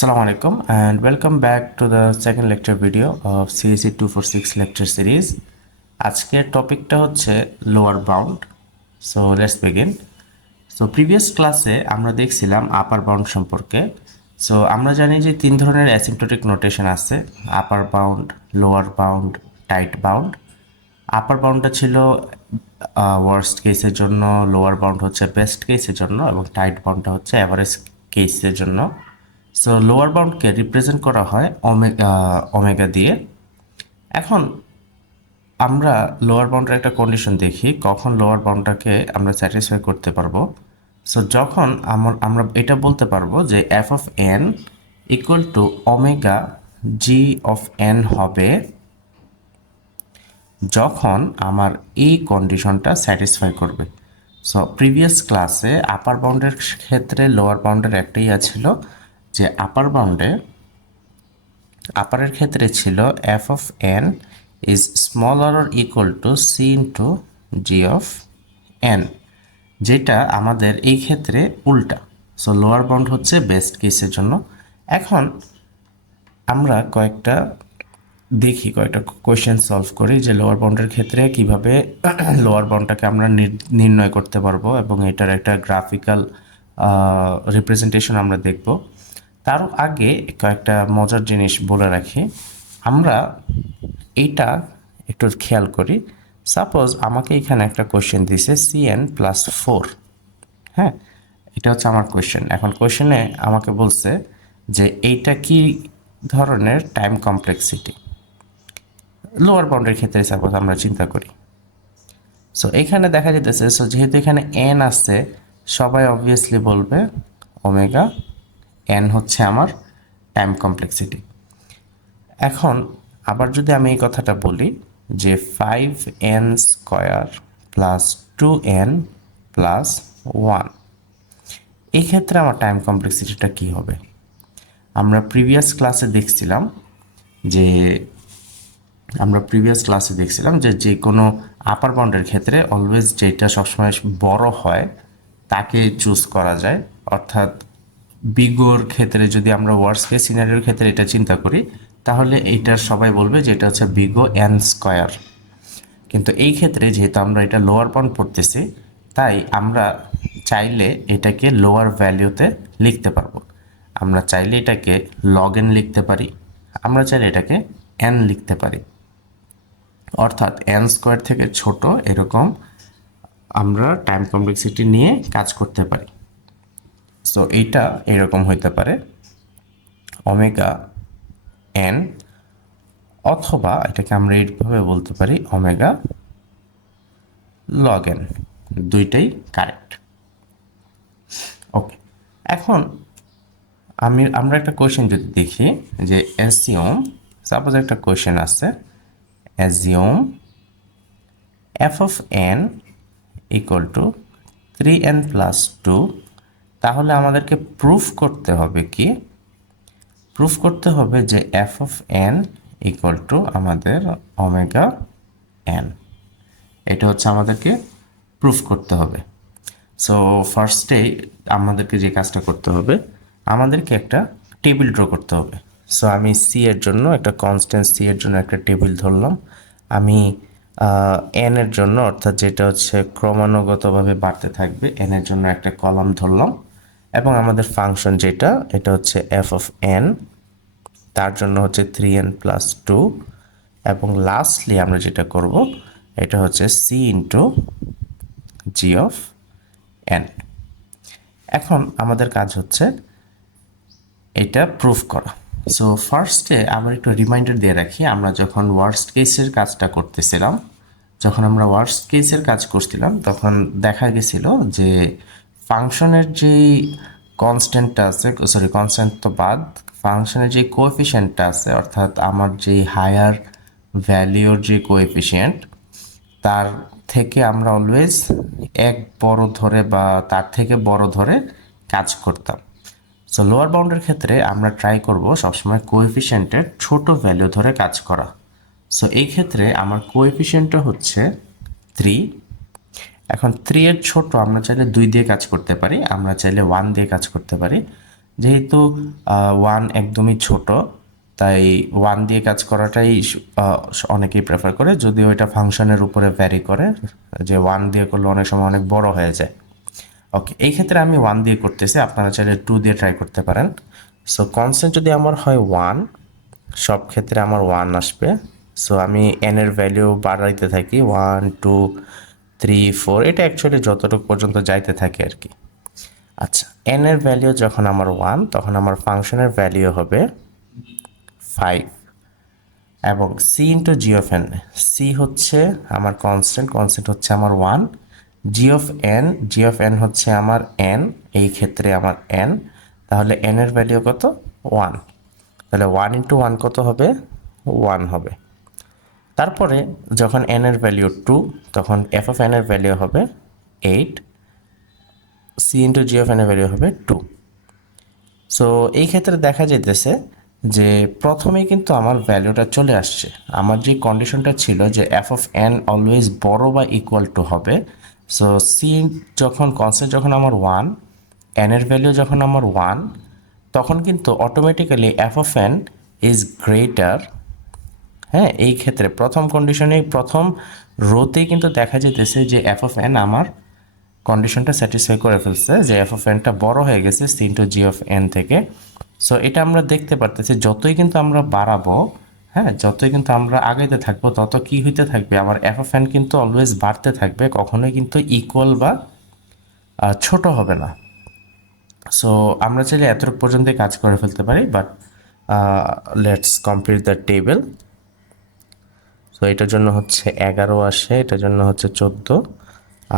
Assalamu alaikum and welcome back to the second lecture video of CSE 246 lecture series. আজকের টপিকটা হচ্ছে lower bound. So let's begin. So previous ক্লাসে আমরা দেখছিলাম আপার bound সম্পর্কে। So আমরা জানি যে তিন ধরনের অ্যাসিম্পটোটিক নোটেশন আছে: upper bound, lower bound, tight bound. Upper বাউন্ডটা ছিল ওয়ার্স্ট কেসের জন্য, লোয়ার বাউন্ড হচ্ছে বেস্ট কেসের জন্য এবং টাইট বাউন্ডটা হচ্ছে অ্যাভারেজ কেসের জন্য। সো লোয়ার বাউন্ডকে রিপ্রেজেন্ট করা হয় ওমেগা দিয়ে। এখন আমরা লোয়ার বাউন্ডের একটা কন্ডিশন দেখি কখন লোয়ার বাউন্ডটাকে আমরা স্যাটিসফাই করতে পারবো। সো যখন আমরা এটা বলতে পারবো যে F of N equal two omega G of n হবে যখন আমার এই কন্ডিশনটা স্যাটিসফাই করবে। সো প্রিভিয়াস ক্লাসে আপার বাউন্ডের ক্ষেত্রে লোয়ার বাউন্ডের একটাই ছিল যে আপারের ক্ষেত্রে ছিল f of N is smaller or equal to c into G of n, যেটা আমাদের এই ক্ষেত্রে উল্টা। সো লোয়ার বাউন্ড হচ্ছে বেস্ট কেসের জন্য। এখন আমরা কয়েকটা কোয়েশ্চেন সলভ করি যে লোয়ার বাউন্ডের ক্ষেত্রে কিভাবে লোয়ার বাউন্ডটাকে আমরা নির্ণয় করতে পারবো এবং এটার একটা গ্রাফিক্যাল রিপ্রেজেন্টেশন আমরা দেখব। তার আগে কয়েকটা মজার জিনিস বলে রাখি। আমরা এইটা একটু খেয়াল করি। সাপোজ আমাকে এখানে একটা কোয়েশ্চেন দিছে Cn প্লাস 4। হ্যাঁ, এটা হচ্ছে আমার কোয়েশ্চেন। এখন কোয়েশ্চেনে আমাকে বলছে যে এইটা কি ধরনের টাইম কমপ্লেক্সিটি। লোয়ার বাউন্ডের ক্ষেত্রে সাপোজ আমরা চিন্তা করি। সো এখানে দেখা যেতেছে, সো যেহেতু এখানে এন আছে, সবাই অবভিয়াসলি বলবে ওমেগা এন হচ্ছে আমার টাইম কমপ্লেক্সিটি। এখন আবার যদি আমি এই কথাটা বলি যে 5n square plus 2n plus 1, এই ক্ষেত্রে আমার টাইম কমপ্লেক্সিটিটা কী হবে? আমরা প্রিভিয়াস ক্লাসে দেখছিলাম যে কোনো আপার বাউন্ডের ক্ষেত্রে অলওয়েজ যেটা সবসময় বড় হয় তাকে চুজ করা যায়। অর্থাৎ বিগোর ক্ষেত্রে যদি আমরা ওয়ার্স্ট কেস সিনারিওর ক্ষেত্রে এটা চিন্তা করি, তাহলে এইটার সবাই বলবে যে এটা হচ্ছে বিগো এন স্কয়ার। কিন্তু এই ক্ষেত্রে যেহেতু আমরা এটা লোয়ার বাউন্ড পড়তেছি, তাই আমরা চাইলে এটাকে লোয়ার ভ্যালিউতে লিখতে পারবো। আমরা চাইলে এটাকে লগ এন লিখতে পারি, আমরা চাইলে এটাকে এন লিখতে পারি। অর্থাৎ এন স্কোয়ার থেকে ছোট এরকম আমরা টাইম কমপ্লেক্সিটি নিয়ে কাজ করতে পারি। সো এইটা এরকম হইতে পারে ওমেগা এন, অথবা এটাকে আমরা এইভাবে বলতে পারি ওমেগা লগ এন। দুইটাই কারেক্ট। ওকে, এখন আমরা একটা কোয়েশ্চেন যদি দেখি যে অ্যাজিউম, সাপোজ একটা কোয়েশ্চেন আছে assume F of N equal two 3n plus 2, তাহলে আমাদেরকে প্রুফ করতে হবে কি? প্রুফ করতে হবে যে F of N equal to আমাদের ওমেগা এন। এটা হচ্ছে আমাদেরকে প্রুফ করতে হবে। সো ফার্স্টে আমাদেরকে যে কাজটা করতে হবে, আমাদেরকে একটা টেবিল ড্র করতে হবে। সো আমি সি এর জন্য একটা কনস্ট্যান্ট সি এর জন্য একটা টেবিল ধরলাম। আমি এন এর জন্য, অর্থাৎ যেটা হচ্ছে ক্রমানুগতভাবে বাড়তে থাকবে, এন এর জন্য একটা কলাম ধরলাম। এবং আমাদের ফাংশন যেটা, এটা হচ্ছে এফ অফ এন, তার জন্য হচ্ছে 3n প্লাস 2। এবং লাস্টলি আমরা যেটা করব, এটা হচ্ছে c into G of n. এখন আমাদের কাজ হচ্ছে এটা প্রুফ করা। সো ফার্স্টে আবার একটু রিমাইন্ডার দিয়ে রাখি, আমরা যখন ওয়ার্স্ট কেসের কাজটা করতেছিলাম, তখন দেখা গেছিল যে ফাংশনের যে কনস্ট্যান্টটা আছে, কনস্ট্যান্ট তো বাদ, ফাংশনের যে কোএফিসিয়েন্টটা আছে, অর্থাৎ আমার যে হায়ার ভ্যালিউর যে কোএফিসিয়েন্ট, তার থেকে আমরা অলওয়েজ এক বড় ধরে বা তার থেকে বড় ধরে কাজ করতাম। সো লোয়ার বাউন্ডের ক্ষেত্রে আমরা ট্রাই করব সবসময় কোএফিসিয়েন্টের ছোট ভ্যালু ধরে কাজ করা। সো এই ক্ষেত্রে আমার কোএফিসিয়েন্টটা হচ্ছে 3। এখন 3 এর ছোট আমরা চাইলে 2 দিয়ে কাজ করতে পারি, আমরা চাইলে 1 দিয়ে কাজ করতে পারি। যেহেতু 1 একদমই ছোট, তাই 1 দিয়ে কাজ করাটাই অনেকেই প্রেফার করে, যদিও এটা ফাংশনের উপরে ভ্যারি করে, যে 1 দিয়ে করলে অনেক সময় অনেক বড় হয়ে যায়। ওকে, এই ক্ষেত্রে আমি 1 দিয়ে করতেছি, আপনারা চাইলে 2 দিয়ে ট্রাই করতে পারেন। সো কনস্ট্যান্ট যদি আমার হয় 1, সব ক্ষেত্রে আমার 1 আসবে। সো আমি n এর ভ্যালু বাড়াইতে থাকি, 1 2 3 4, এটা অ্যাকচুয়ালি যতটুকু পর্যন্ত যাইতে থাকে আর কি। আচ্ছা, n এর ভ্যালু যখন আমার 1, তখন আমার ফাংশনের ভ্যালু হবে 5, এবং c into G of n, c হচ্ছে আমার কনস্ট্যান্ট হচ্ছে আমার 1, জি অফ এন হচ্ছে আমার n, এই ক্ষেত্রে আমার n, তাহলে n এর ভ্যালু কত? 1, তাহলে 1 ইন্টু 1 কত হবে? 1 হবে। তারপরে যখন n এর ভ্যালু 2, তখন এফ অফ n এর ভ্যালু হবে 8, c into G of n এর ভ্যালু হবে 2। সো এই ক্ষেত্রে দেখা যাইতেছে যে প্রথমেই কিন্তু আমার ভ্যালুটা চলে আসছে। আমার যে কন্ডিশনটা ছিল যে এফ অফ এন অলওয়েজ বড় বা ইকুয়াল টু হবে, সো সি যখন কনস্ট্যান্ট যখন আমার 1, এন এর ভ্যালু যখন আমার 1, তখন কিন্তু automatically F of N is greater. হ্যাঁ, এই ক্ষেত্রে প্রথম কন্ডিশনে প্রথম রোতেই কিন্তু দেখা যেতেছে যে এফ অফ এন আমার কন্ডিশনটা স্যাটিসফাই করে ফেলছে, যে এফ অফ এনটা বড় হয়ে গেছে c into G of n থেকে। সো এটা আমরা দেখতে পারতেছি, যতই কিন্তু আমরা বাড়াবো, হ্যাঁ, যতই কিন্তু আমরা আগাইতে থাকবো, তত কি হইতে থাকবে, আমার এফ অফ এন কিন্তু অলওয়েজ বাড়তে থাকবে, কখনোই কিন্তু ইকুয়াল বা ছোট হবে না। সো আমরা চাইলে এতটুকু পর্যন্ত কাজ করে ফেলতে পারি, but let's complete the table. So এটার জন্য হচ্ছে 11 আসে, এটার জন্য হচ্ছে 14,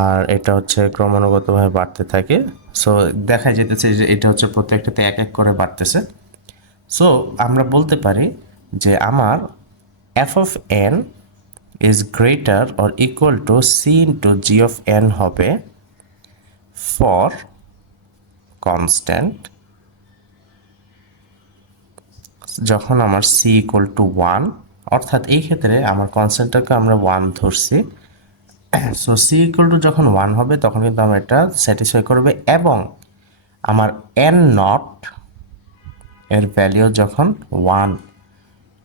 আর এটা হচ্ছে ক্রমানুগতভাবে বাড়তে থাকে। সো দেখা যেতেছে যে এটা হচ্ছে প্রত্যেকটাতে এক এক করে বাড়তেছে। সো আমরা বলতে পারি যে আমার f of N is greater or equal to c into G of n হবে ফর কনস্ট্যান্ট যখন আমার সি ইকুয়াল টু 1, অর্থাৎ এই ক্ষেত্রে আমার কনস্ট্যান্টটাকে আমরা 1 ধরছি। সো সি ইকুয়াল টু যখন 1 হবে, তখন কিন্তু আমার এটা স্যাটিসফাই করবে, এবং আমার এন নট এর ভ্যালিউ যখন 1,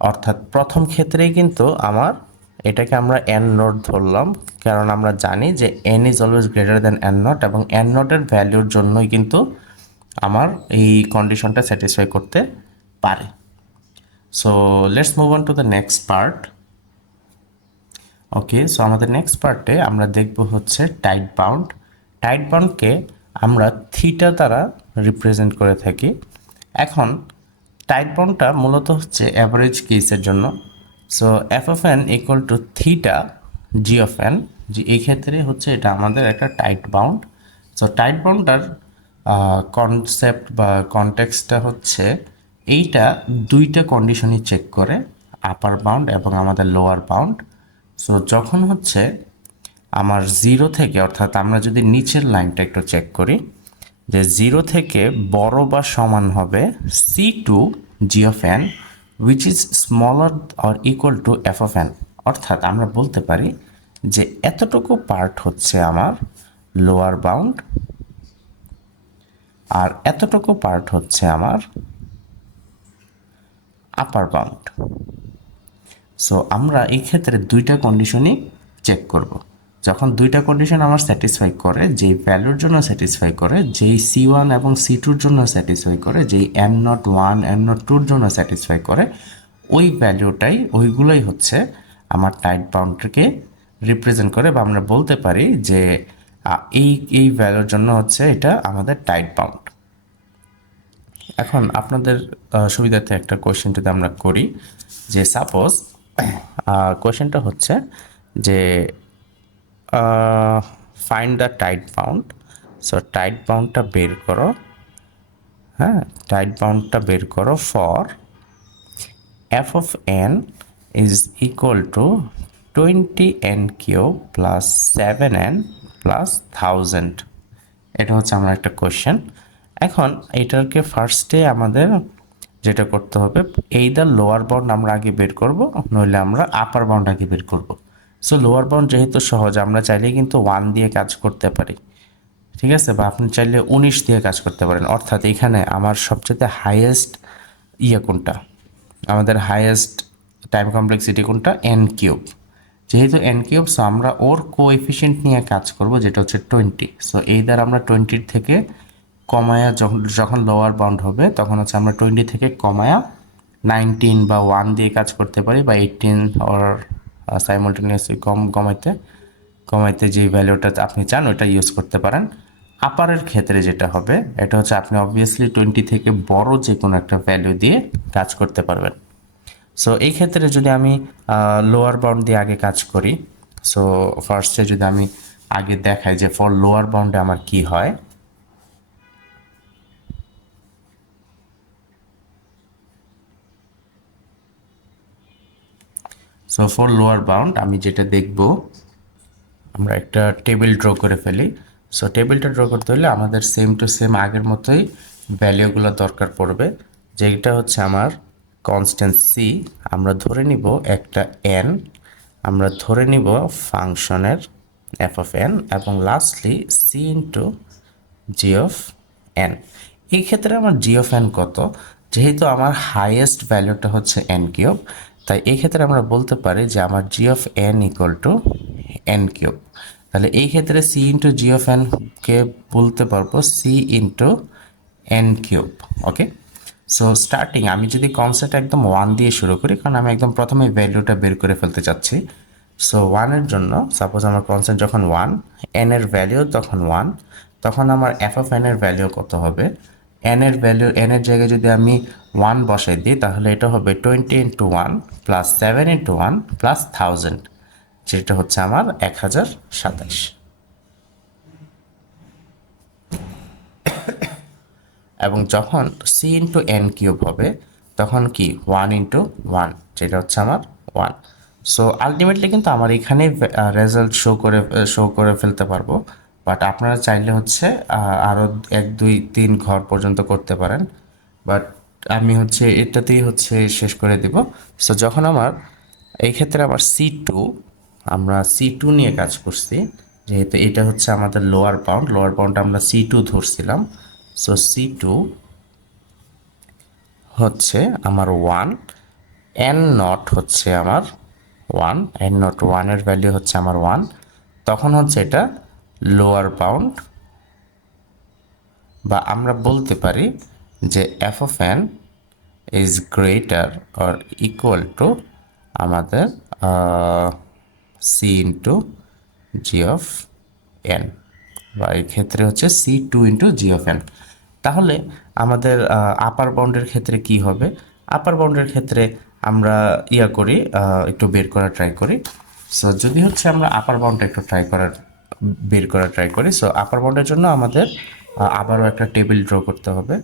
অর্থাৎ প্রথম ক্ষেত্রেই কিন্তু আমার এটাকে আমরা এন নট ধরলাম, কারণ আমরা জানি যে N is always greater than N not, এবং এন নটের ভ্যালুর জন্যই কিন্তু আমার এই কন্ডিশনটা স্যাটিসফাই করতে পারে। So let's move on to the next part. Okay, so আমাদের নেক্সট পার্টে আমরা দেখব হচ্ছে টাইট বাউন্ড। টাইট বাউন্ডকে আমরা থিটা দ্বারা রিপ্রেজেন্ট করে থাকি। এখন টাইট বাউন্ডটা মূলত হচ্ছে অ্যাভারেজ কেসের জন্য। So F of N equal to theta G of N, যে এই ক্ষেত্রে হচ্ছে এটা আমাদের একটা টাইট বাউন্ড। সো টাইট বাউন্ডটার কনসেপ্ট বা কনটেক্সটটা হচ্ছে এইটা দুইটা কন্ডিশনই চেক করে, আপার বাউন্ড এবং আমাদের লোয়ার বাউন্ড। সো যখন হচ্ছে আমার 0 থেকে, অর্থাৎ আমরা যদি নিচের লাইনটা একটু চেক করি, যে 0 থেকে বড় বা সমান হবে c two g of n which is smaller or equal to f of n, অর্থাৎ আমরা বলতে পারি যে এতটুকু পার্ট হচ্ছে আমার লোয়ার বাউন্ড, আর এতটুকু পার্ট হচ্ছে আমার আপার বাউন্ড। সো আমরা এই ক্ষেত্রে দুইটা কন্ডিশনই চেক করব। যখন দুইটা কন্ডিশন আমার স্যাটিসফাই করে, যেই ভ্যালুর জন্য স্যাটিসফাই করে, যেই সি ওয়ান এবং সি টুর জন্য স্যাটিসফাই করে, যেই M not one M not টুর জন্য স্যাটিসফাই করে, ওই ভ্যালুটাই, ওইগুলোই হচ্ছে আমার টাইট বাউন্ডকে রিপ্রেজেন্ট করে, বা আমরা বলতে পারি যে এই এই ভ্যালুর জন্য হচ্ছে এটা আমাদের টাইট বাউন্ড। এখন আপনাদের সুবিধার্থে একটা কোয়েশ্চেন যদি আমরা করি, যে সাপোজ কোয়েশ্চেনটা হচ্ছে যে find the tight bound. So tight বাউন্ডটা বের করো, হ্যাঁ, টাইট বাউন্ডটা বের করো for F of N is equal to 20n cube plus 7n plus 1000। এটা হচ্ছে আমার একটা কোয়েশ্চেন। এখন এটাকে ফার্স্টে আমাদের যেটা করতে হবে, এইদার লোয়ার বাউন্ড আমরা আগে বের করব, নইলে আমরা আপার বাউন্ড আগে বের করব। সো লোয়ার বাউন্ড যেহেতু সহজ, আমরা চাইলেই কিন্তু 1 দিয়ে কাজ করতে পারি, ঠিক আছে, বা আপনি চাইলে 19 দিয়ে কাজ করতে পারেন। অর্থাৎ এখানে আমার সবচেয়ে হাইয়েস্ট কোনটা, আমাদের হাইয়েস্ট টাইম কমপ্লেক্সিটি কোনটা, এন কিউব। যেহেতু এন কিউব, সো আমরা ওর কোএফিসিয়েন্ট নিয়ে কাজ করব, যেটা হচ্ছে 20। সো এই দ্বারা আমরা 20 থেকে কমায়া যখন যখন লোয়ার বাউন্ড হবে তখন হচ্ছে আমরা 20 থেকে কমায়া 19 বা 1 দিয়ে কাজ করতে পারি, বা 18 অর সাইমultaneously কমাইতে কমাইতে যে ভ্যালুটা আপনি চান ওটা ইউজ করতে পারেন। আপারের ক্ষেত্রে যেটা হবে এটা হচ্ছে আপনি অবভিয়াসলি 20 থেকে বড় যে কোনো একটা ভ্যালু দিয়ে কাজ করতে পারবেন। সো এই ক্ষেত্রে যদি আমি লোয়ার বাউন্ড দিয়ে আগে কাজ করি, সো ফার্স্টে যদি আমি আগে দেখাই যে ফর লোয়ার বাউন্ডে আমার কি হয়। সো ফর লোয়ার বাউন্ড আমি যেটা দেখব, আমরা একটা টেবিল ড্র করে ফেলি। সো টেবিলটা ড্র করতে হলে আমাদের সেম টু সেম আগের মতোই ভ্যালুগুলো দরকার পড়বে, যেটা হচ্ছে আমার কনস্ট্যান্ট সি, আমরা ধরে নিব একটা এন, আমরা ধরে নিব ফাংশনের এফ অফ এন, এবং lastly c into G of n. এই ক্ষেত্রে আমার জি অফ এন কত, যেহেতু আমার হাইয়েস্ট ভ্যালুটা হচ্ছে এন কিউব, তাই এই ক্ষেত্রে আমরা বলতে পারি যে আমার G of N equal to N cube. তাহলে এই ক্ষেত্রে C into G of N কে বলতে পারবো C into N cube. Okay, so starting আমি যদি কনসেপ্ট একদম 1 দিয়ে শুরু করি, কারণ আমি একদম প্রথমে ভ্যালুটা বের করে ফেলতে চাচ্ছি। সো 1 এর জন্য সাপোজ আমার কনসেপ্ট যখন 1, এন এর ভ্যালু তখন 1, তখন আমার এফ অফ এন এর ভ্যালু কত হবে, এন এর ভ্যালু, এন এর জায়গায় যদি আমি 1 বসাই দিই তাহলে এটা হবে 20 ইন্টু 1 প্লাস 7 ইন্টু 1 প্লাস 1000, যেটা হচ্ছে আমার 1027। এবং যখন সি ইন্টু এন কিউব হবে তখন কি 1 ইন্টু 1, যেটা হচ্ছে আমার 1। সো আলটিমেটলি কিন্তু আমার এখানে রেজাল্ট শো করে ফেলতে পারবো, বাট আপনারা চাইলে হচ্ছে আরও 1 2 3 ঘর পর্যন্ত করতে পারেন, বাট আমি হচ্ছে এটাতেই হচ্ছে শেষ করে দেব। সো যখন আমার এই ক্ষেত্রে আমার C2, আমরা C2 নিয়ে কাজ করছি, যেহেতু এটা হচ্ছে আমাদের লোয়ার বাউন্ড আমরা C2 ধরছিলাম। সো C2 হচ্ছে আমার 1, এন নট হচ্ছে আমার 1, এন নট 1 এর ভ্যালু হচ্ছে আমার 1, তখন হচ্ছে এটা লোয়ার বাউন্ড, বা আমরা বলতে পারি যে F of N is greater or equal to আমাদের C into G of N, বা এই ক্ষেত্রে হচ্ছে C two into G of N. তাহলে আমাদের আপার বাউন্ডের ক্ষেত্রে কি হবে, আপার বাউন্ডের ক্ষেত্রে আমরা করি, একটু বের করার ট্রাই করি। সো যদি হচ্ছে আমরা আপার বাউন্ডটা একটু বের করার ট্রাই করি। সো আপার বাউন্ডের জন্য আমাদের আবারও একটা টেবিল ড্র করতে হবে।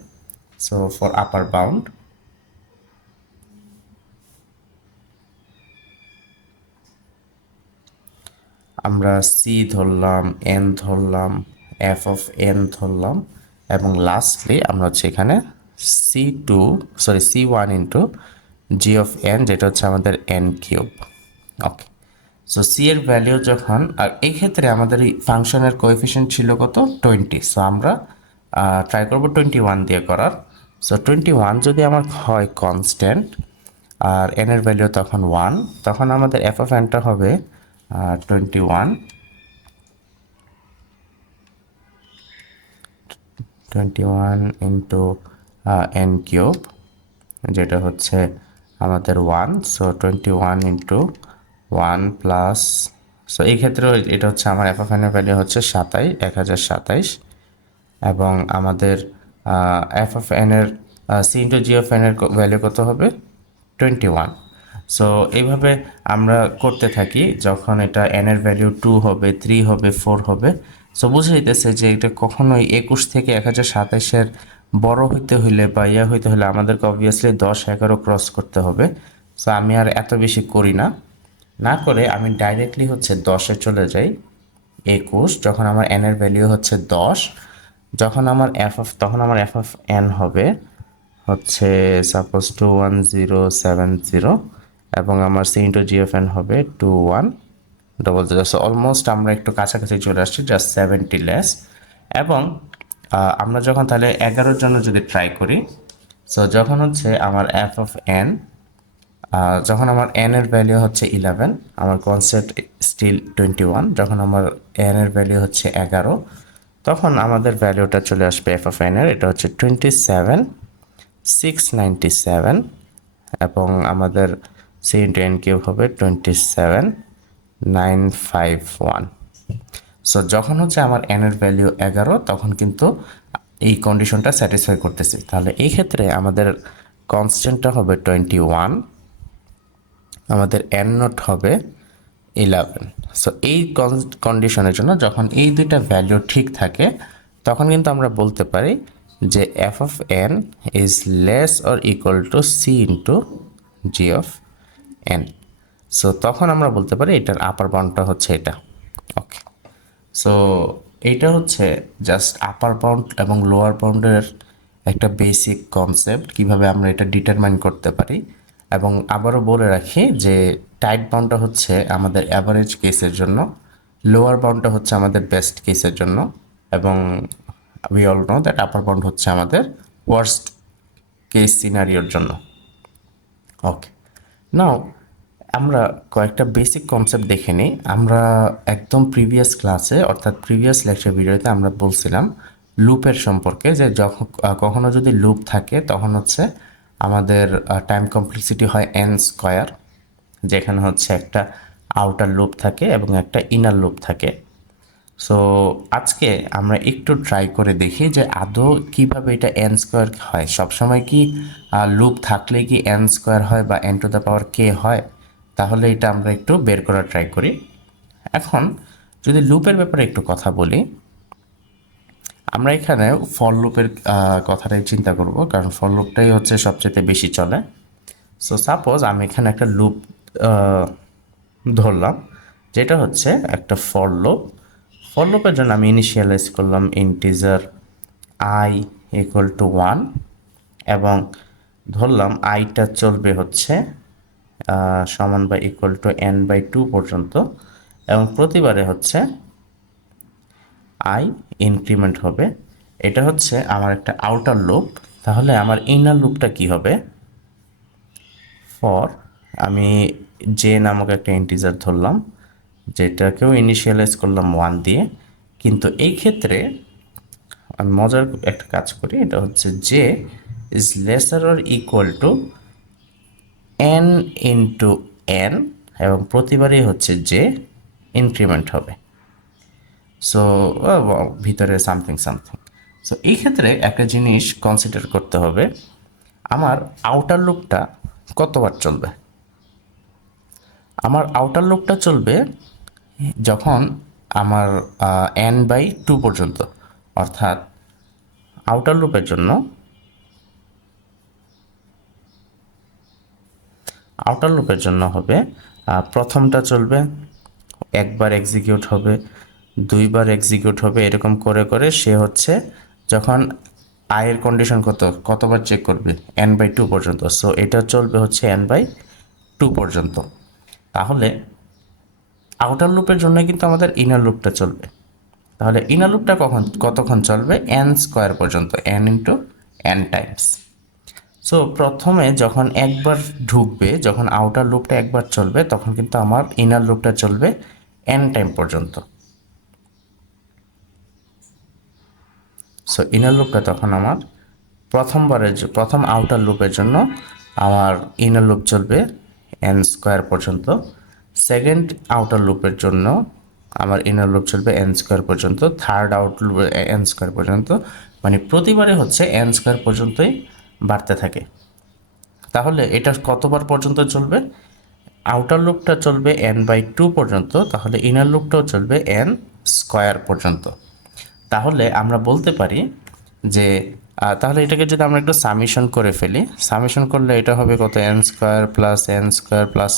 সো ফর আপার বাউন্ড আমরা সি ধরলাম, এন ধরলাম, এফ অফ এন ধরলাম, এবং লাস্টলি আমরা হচ্ছে এখানে C1 into G of n, যেটা হচ্ছে আমাদের N cube. Okay, so C এর ভ্যালু যখন, আর এই ক্ষেত্রে আমাদের এই ফাংশনের কোএফিসিয়েন্ট ছিল কত, 20। সো আমরা ট্রাই করবো 21 দিয়ে করার। সো 21 যদি আমার হয় কনস্ট্যান্ট আর এন এর ভ্যালু তখন 1, তখন আমাদের এফ অফ এনটা হবে 21 ইন্টু এন কিউব, যেটা হচ্ছে আমাদের 1। সো 21 ইন্টু 1 প্লাস, সো এই ক্ষেত্রে এটা হচ্ছে আমার এফ অফ এন এর ভ্যালু হচ্ছে 1027, এবং আমাদের এফ অফ এন এর c into G of n এর ভ্যালু কত হবে, 21। সো এইভাবে আমরা করতে থাকি, যখন এটা এন এর ভ্যালু 2 হবে, 3 হবে, 4 হবে। সো বুঝে যেতেছে যে এটা কখনোই 21 থেকে 1027-এর বড় হইতে হইলে বা হইতে হলে আমাদেরকে অবভিয়াসলি 10 11 ক্রস করতে হবে। সো আমি আর এত বেশি করি না, না করে আমি ডাইরেক্টলি হচ্ছে 10-এ চলে যাই। 21 যখন আমার এন এর ভ্যালু হচ্ছে 10, তখন আমার এফ অফ এন হবে হচ্ছে সাপোজ 21070, এবং আমার c into G of n হবে 2100। সো অলমোস্ট আমরা একটু কাছাকাছি চলে আসছি, জাস্ট 70 লেস। এবং আমরা যখন তাহলে 11-র জন্য যদি ট্রাই করি, সো যখন হচ্ছে আমার এফ অফ এন, যখন আমার এন এর ভ্যালু হচ্ছে 11, আমার কনসেপ্ট স্টিল 21, যখন আমার এন এর ভ্যালু হচ্ছে 11, তখন আমাদের ভ্যালুটা চলে আসবে এফ অফ এন এর, এটা হচ্ছে 27,697, এবং আমাদের সি ইন্টু এন কিউব হবে 27,951। সো যখন হচ্ছে আমার এন এর ভ্যালু 11, তখন কিন্তু এই কন্ডিশনটা স্যাটিসফাই করতেছে। তাহলে এই ক্ষেত্রে আমাদের কনস্ট্যান্টটা হবে 21, আমাদের এন নট হবে 11। সো এই কন্ডিশনের জন্য যখন এই দুইটা ভ্যালু ঠিক থাকে, তখন কিন্তু আমরা বলতে পারি যে F of N is less or equal to c into G of n. So তখন আমরা বলতে পারি এটার আপার বাউন্ডটা হচ্ছে এটা। ওকে, সো এইটা হচ্ছে জাস্ট আপার বাউন্ড এবং লোয়ার বাউন্ডের একটা বেসিক কনসেপ্ট, কিভাবে আমরা এটা ডিটারমাইন করতে পারি। এবং আবারও বলে রাখি যে টাইট বাউন্ডটা হচ্ছে আমাদের অ্যাভারেজ কেসের জন্য, লোয়ার বাউন্ডটা হচ্ছে আমাদের বেস্ট কেসের জন্য, এবং we all know that upper bound হচ্ছে আমাদের ওয়ার্স্ট কেস সিনারিওর জন্য। ওকে, নাও আমরা কয়েকটা বেসিক কনসেপ্ট দেখে নিই। আমরা একদম প্রিভিয়াস ক্লাসে, অর্থাৎ প্রিভিয়াস লেকচার ভিডিওতে আমরা বলছিলাম লুপের সম্পর্কে, যে যখন কখনো যদি লুপ থাকে তখন হচ্ছে আমাদের টাইম কমপ্লেক্সিটি হয় এন স্কয়ার, যেখানে হচ্ছে একটা আউটার লুপ থাকে এবং একটা ইনার লুপ থাকে। সো আজকে আমরা একটু ট্রাই করে দেখি যে আদৌ কিভাবে এটা এন স্কোয়ার হয়। সবসময় কি লুপ থাকলে কি এন স্কোয়ার হয় বা এন টু দ্য পাওয়ার কে হয়? তাহলে এটা আমরা একটু বের করার ট্রাই করি। এখন যদি লুপের ব্যাপারে একটু কথা বলি, আমরা এখানে ফর লুপের কথাটাই চিন্তা করব, কারণ ফর লুপটাই হচ্ছে সবচেয়ে বেশি চলে। সো সাপোজ আমি এখানে একটা লুপ ধরলাম, যেটা হচ্ছে একটা ফর লুপ। ফর লুপের জন্য আমি ইনিশিয়ালাইজ করলাম ইন্টিজার আই ইকুয়াল টু 1, এবং ধরলাম আইটা চলবে হচ্ছে সমান বা ইকুয়াল টু এন বাই 2 পর্যন্ত, এবং প্রতিবারে হচ্ছে আই ইনক্রিমেন্ট হবে। এটা হচ্ছে আমার একটা আউটার লুপ। তাহলে আমার ইনার লুপটা কি হবে? ফর আমি জে নামক একটা ইন্টিজার ধরলাম, যেটাকেও ইনিশিয়ালাইজ করলাম 1 দিয়ে, কিন্তু এই ক্ষেত্রে আমি মজার একটা কাজ করি, এটা হচ্ছে j is lesser or equal to n into n, এবং প্রতিবারই হচ্ছে জে ইনক্রিমেন্ট হবে। সো ভিতরে সামথিং সামথিং। সো এই ক্ষেত্রে একটা জিনিস কনসিডার করতে হবে, আমার আউটার লুপটা কতবার চলবে। আমার আউটার লুপটা চলবে যখন আমার এন বাই 2 পর্যন্ত, অর্থাৎ আউটার লুপের জন্য হবে প্রথমটা চলবে, একবার এক্সিকিউট হবে, দুইবার এক্সিকিউট হবে, এরকম করে করে সে হচ্ছে যখন আয়ের কন্ডিশন কতবার চেক করবে, এন বাই 2 পর্যন্ত। সো এটা চলবে হচ্ছে এন বাই 2 পর্যন্ত। তাহলে আউটার লুপের জন্য কিন্তু আমাদের ইনার লুপটা চলবে। তাহলে ইনার লুপটা কতক্ষণ চলবে? এন স্কোয়ার পর্যন্ত, N into N Times. So প্রথমে যখন একবার ঢুকবে, যখন আউটার লুপটা একবার চলবে, তখন কিন্তু আমার ইনার লুপটা চলবে এন টাইম পর্যন্ত। সো ইনার লুপটা তখন আমার প্রথম আউটার লুপের জন্য আমার ইনার লুপ চলবে এন স্কোয়ার পর্যন্ত, সেকেন্ড আউটার লুপের জন্য আমার ইনার লুপ চলবে এন স্কোয়ার পর্যন্ত, third out loop N square পর্যন্ত, মানে প্রতিবারে হচ্ছে এন স্কোয়ার পর্যন্তই বাড়তে থাকে। তাহলে এটা কতবার পর্যন্ত চলবে? আউটার লুপটা চলবে এন বাই 2 পর্যন্ত, তাহলে ইনার লুপটাও চলবে এন স্কোয়ার পর্যন্ত। তাহলে আমরা বলতে পারি যে তাহলে এটাকে যদি আমরা একটু সামিশন করে ফেলি, সামিশন করলে এটা হবে কত? N square plus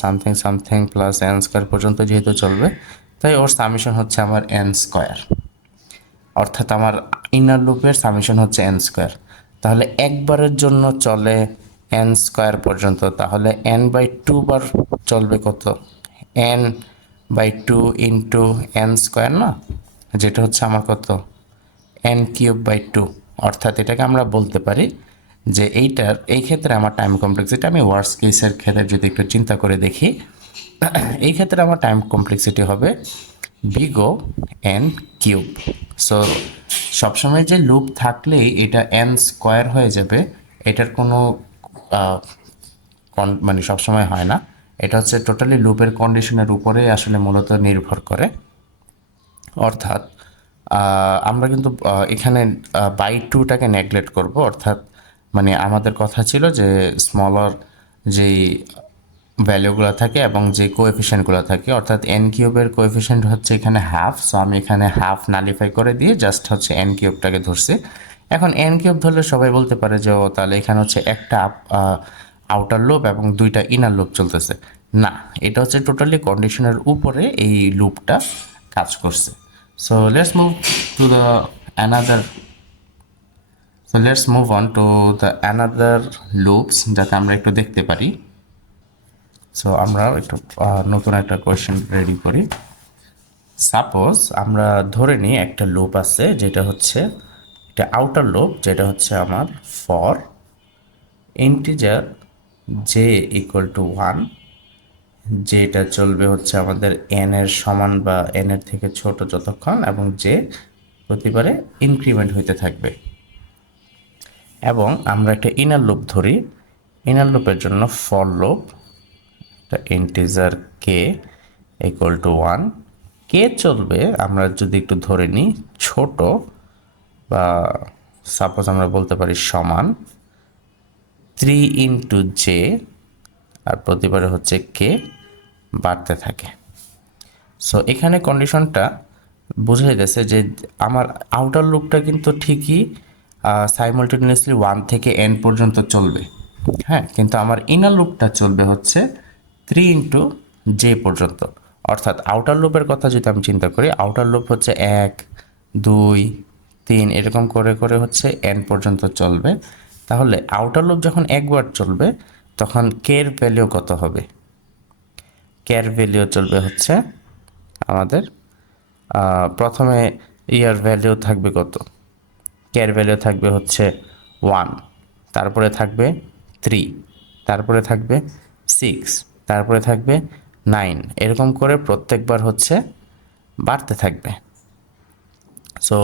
something something plus N square পর্যন্ত যেহেতু চলবে, তাই ওর সামিশন হচ্ছে আমার এন স্কোয়ার, অর্থাৎ আমার ইনার লুপের সামিশন হচ্ছে এন স্কোয়ার। তাহলে একবারের জন্য চলে এন স্কোয়ার পর্যন্ত, তাহলে এন বাই 2 বার চলবে কত? N by 2 into n square, না, যেটা হচ্ছে আমার কত? এন কিউব বাই টু, অর্থাৎ এটাকে আমরা বলতে পারি যে এই ক্ষেত্রে আমার টাইম কমপ্লেক্সিটি, আমি ওয়ার্স্ট কেসের ক্ষেত্রে যদি একটু চিন্তা করে দেখি, এই ক্ষেত্রে আমার টাইম কমপ্লেক্সিটি হবে big O n cube. So সবসময় যে লুপ থাকলেই এটা এন স্কোয়ার হয়ে যাবে, এটার কোনো মানে সবসময় হয় না। এটা হচ্ছে টোটালি লুপের কন্ডিশনের উপরে আসলে মূলত নির্ভর করে। অর্থাৎ আমরা কিন্তু এখানে বাই টুটাকে নেগলেক্ট করব, অর্থাৎ মানে আমাদের কথা ছিল যে স্মলার যেই ভ্যালুগুলো থাকে এবং যে কোএফিসিয়েন্টগুলো থাকে, অর্থাৎ এন কিউবের কোএফিসিয়েন্ট হচ্ছে এখানে হাফ। সো আমি এখানে হাফ নালিফাই করে দিয়ে জাস্ট হচ্ছে এন কিউবটাকে ধরছি। এখন এন কিউব ধরলে সবাই বলতে পারে যে ও তাহলে এখানে হচ্ছে একটা আউটার লুপ এবং দুইটা ইনার লুপ চলতেছে। না, এটা হচ্ছে টোটালি কন্ডিশনের উপরে এই লুপটা কাজ করছে। So let's move to the another so let's move on to the another loops, যাতে আমরা একটু দেখতে পারি। সো আমরা একটু নতুন একটা কোয়েশ্চেন রেডি করি। সাপোজ আমরা ধরে নিই একটা লুপ আছে, যেটা হচ্ছে এটা আউটার লুপ, যেটা হচ্ছে আমার for integer J equal to one, যেটা চলবে হচ্ছে আমাদের এন এর সমান বা এন এর থেকে ছোট যতক্ষণ, এবং যে প্রতিবারে ইনক্রিমেন্ট হইতে থাকবে। এবং আমরা একটা ইনার লুপ ধরি, ইনার লুপের জন্য ফর লুপ, একটা integer K equal to one, K চলবে আমরা যদি একটু ধরে নিই ছোট, বা সাপোজ আমরা বলতে পারি সমান 3 ইন্টু জে, আর প্রতিবারে হচ্ছে কে বাড়তে থাকে। সো এখানে কন্ডিশনটা বোঝা যাচ্ছে যে আমার আউটার লুপটা কিন্তু ঠিকই সাইমালটেনিয়াসলি 1 থেকে n পর্যন্ত চলবে, হ্যাঁ, কিন্তু আমার ইনার লুপটা চলবে হচ্ছে 3 ইন্টু জে পর্যন্ত। অর্থাৎ আউটার লুপের কথা যদি আমি চিন্তা করি, আউটার লুপ হচ্ছে 1 2 3 এরকম করে করে হচ্ছে n পর্যন্ত চলবে। তাহলে আউটার লুপ যখন একবার চলবে তখন কের ভ্যালু কত হবে? কের ভ্যালু চলবে হচ্ছে আমাদের প্রথমে ইয়ার ভ্যালু থাকবে কত? কের ভ্যালু থাকবে হচ্ছে 1, তারপরে থাকবে 3, তারপরে থাকবে 6, তারপরে থাকবে 9, এরকম করে প্রত্যেকবার হচ্ছে বাড়তে থাকবে। সো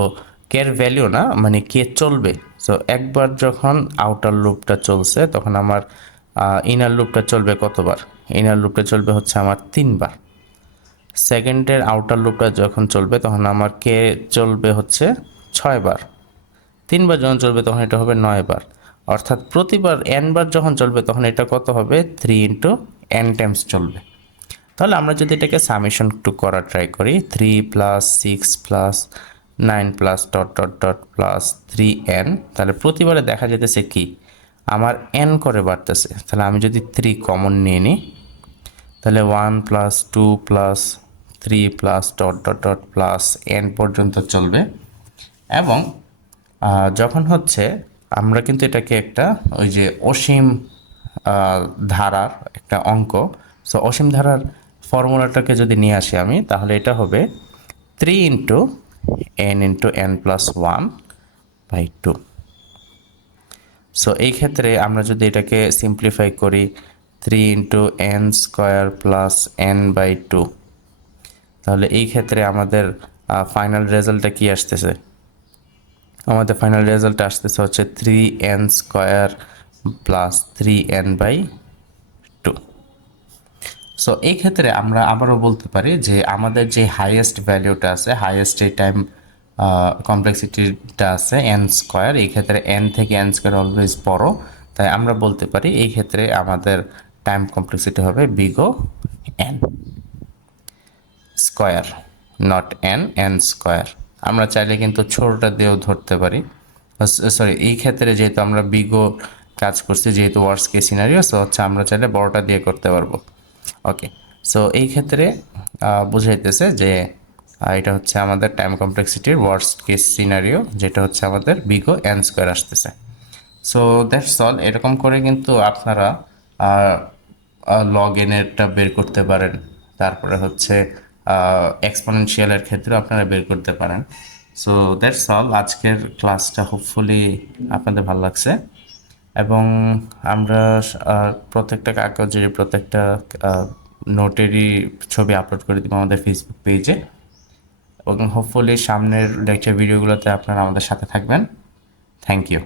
কের ভ্যালু না, মানে কে চলবে। সো একবার যখন আউটার লুপটা চলছে তখন আমার ইনার লুপটা চলবে কতবার? ইনার লুপটা চলবে হচ্ছে আমার 3 বার। সেকেন্ডের আউটার লুপটা যখন চলবে তখন আমার কে চলবে হচ্ছে 6 বার। 3 বার যখন চলবে তখন এটা হবে 9 বার। অর্থাৎ প্রতিবার n বার যখন চলবে তখন এটা কত হবে? 3 ইন্টু n টাইমস চলবে। তাহলে আমরা যদি এটাকে সামেশন টু করা ট্রাই করি, 3 plus 6 plus 9 plus dot dot dot plus 3n, তাহলে প্রতিবারে দেখা যেতেছে কি আমার n করে বাড়তেছে। তাহলে আমি যদি 3 কমন নিয়ে নিই, তাহলে 1 plus 2 plus 3 plus dot dot dot plus n পর্যন্ত চলবে। এবং যখন হচ্ছে আমরা কিন্তু এটাকে একটা ওই যে অসীম ধারার একটা অঙ্ক, সো অসীম ধারার ফর্মুলাটাকে যদি নিয়ে আসি আমি, তাহলে এটা হবে 3 into n into n plus 1 by 2। So এই ক্ষেত্রে আমরা যদি এটাকে সিম্পলিফাই করি, 3 into n square plus n by 2, তাহলে এই ক্ষেত্রে আমাদের ফাইনাল রেজাল্টটা কি আসতেছে? আমাদের ফাইনাল রেজাল্ট আসতেছে হচ্ছে 3n square plus 3n by 2। So এই ক্ষেত্রে আমরা আবারও বলতে পারি যে আমাদের যে হাইয়েস্ট ভ্যালুটা আছে, হাইয়েস্ট এই টাইম কমপ্লেক্সিটিটা আছে n স্কোয়ার, এই ক্ষেত্রে n থেকে n স্কোয়ার অলওয়েজ বড়, তাই আমরা বলতে পারি এই ক্ষেত্রে আমাদের টাইম কমপ্লেক্সিটি হবে big O n square, not n square. আমরা চাইলে কিন্তু ছোটটা দিয়েও ধরতে পারি। সরি, এই ক্ষেত্রে যেহেতু আমরা বিগো কাজ করছি, যেহেতু ওয়ার্স্ট কেস সিনারিও, সো হচ্ছে আমরা চাইলে বড়টা দিয়ে করতে পারবো। ওকে, সো এই ক্ষেত্রে বুঝাইতেছে যে এটা হচ্ছে আমাদের টাইম কমপ্লেক্সিটির ওয়ার্স্ট কেস সিনারিও, যেটা হচ্ছে আমাদের বিগো n স্কোয়ার আসতেছে। So that's all. এরকম করে কিন্তু আপনারা লগ এনেরটা বের করতে পারেন, তারপরে হচ্ছে এক্সপোনেনশিয়ালের ক্ষেত্রে আপনারা বের করতে পারেন। সো দ্যাটস অল, আজকের ক্লাসটা হোপফুলি আপনাদের ভালো লাগছে। এবং আমরা প্রত্যেকটা কাগজের প্রত্যেকটা নোটেরই ছবি আপলোড করে দিব আমাদের ফেসবুক পেজে, এবং হোপফুলি সামনের লেকচার ভিডিওগুলোতে আপনারা আমাদের সাথে থাকবেন। Thank you.